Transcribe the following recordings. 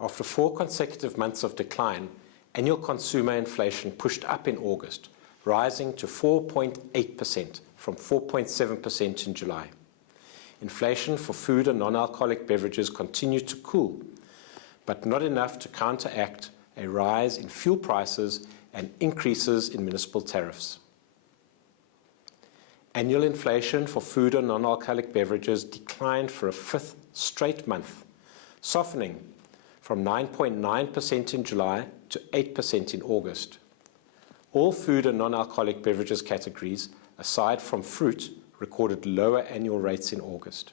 After 4 consecutive months of decline, annual consumer inflation pushed up in August, rising to 4.8% from 4.7% in July. Inflation for food and non-alcoholic beverages continued to cool, but not enough to counteract a rise in fuel prices and increases in municipal tariffs. Annual inflation for food and non-alcoholic beverages declined for a 5th straight month, softening from 9.9% in July to 8% in August. All food and non-alcoholic beverages categories, aside from fruit, recorded lower annual rates in August.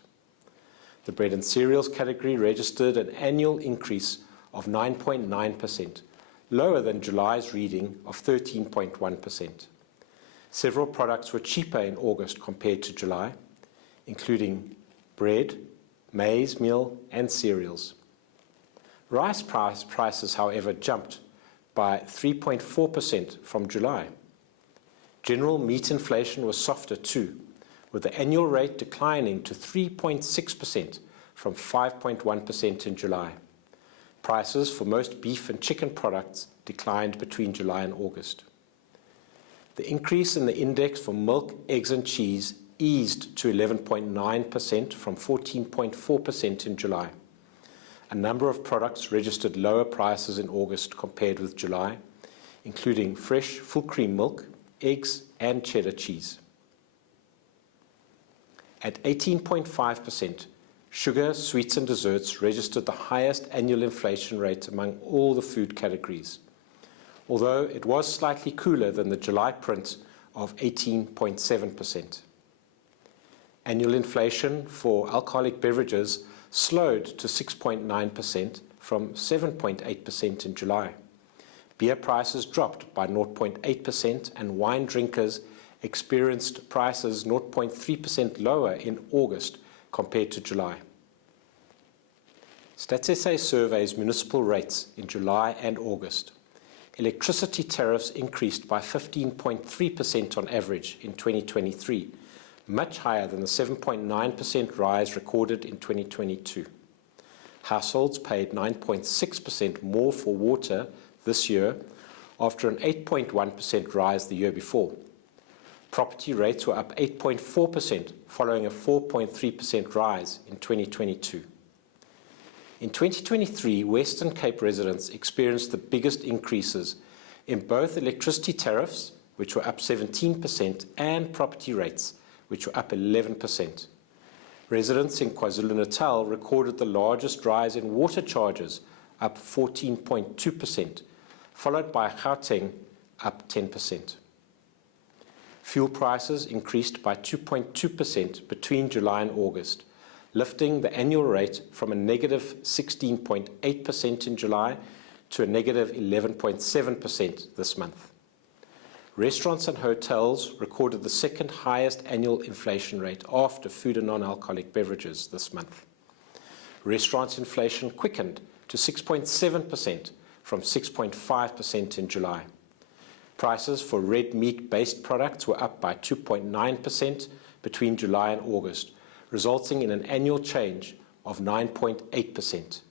The bread and cereals category registered an annual increase of 9.9%, lower than July's reading of 13.1%. Several products were cheaper in August compared to July, including bread, maize meal, and cereals. Rice prices, however, jumped by 3.4% from July. General meat inflation was softer too, with the annual rate declining to 3.6% from 5.1% in July. Prices for most beef and chicken products declined between July and August. The increase in the index for milk, eggs and cheese eased to 11.9% from 14.4% in July. A number of products registered lower prices in August compared with July, including fresh full cream milk, eggs and cheddar cheese. At 18.5%, sugar, sweets and desserts registered the highest annual inflation rate among all the food categories, although it was slightly cooler than the July print of 18.7%. Annual inflation for alcoholic beverages slowed to 6.9% from 7.8% in July. Beer prices dropped by 0.8% and wine drinkers experienced prices 0.3% lower in August compared to July. STATSSA surveys municipal rates in July and August. Electricity tariffs increased by 15.3% on average in 2023, much higher than the 7.9% rise recorded in 2022. Households paid 9.6% more for water this year after an 8.1% rise the year before. Property rates were up 8.4% following a 4.3% rise in 2022. In 2023, Western Cape residents experienced the biggest increases in both electricity tariffs, which were up 17%, and property rates, which were up 11%. Residents in KwaZulu-Natal recorded the largest rise in water charges, up 14.2%, followed by Gauteng, up 10%. Fuel prices increased by 2.2% between July and August, lifting the annual rate from a negative 16.8% in July to a negative 11.7% this month. Restaurants and hotels recorded the second highest annual inflation rate after food and non-alcoholic beverages this month. Restaurants inflation quickened to 6.7% from 6.5% in July. Prices for red meat-based products were up by 2.9% between July and August, resulting in an annual change of 9.8%.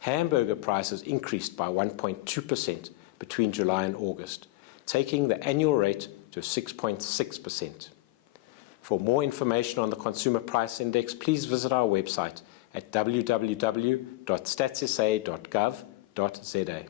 Hamburger prices increased by 1.2% between July and August, taking the annual rate to 6.6%. For more information on the Consumer Price Index, please visit our website at www.statsssa.gov.za.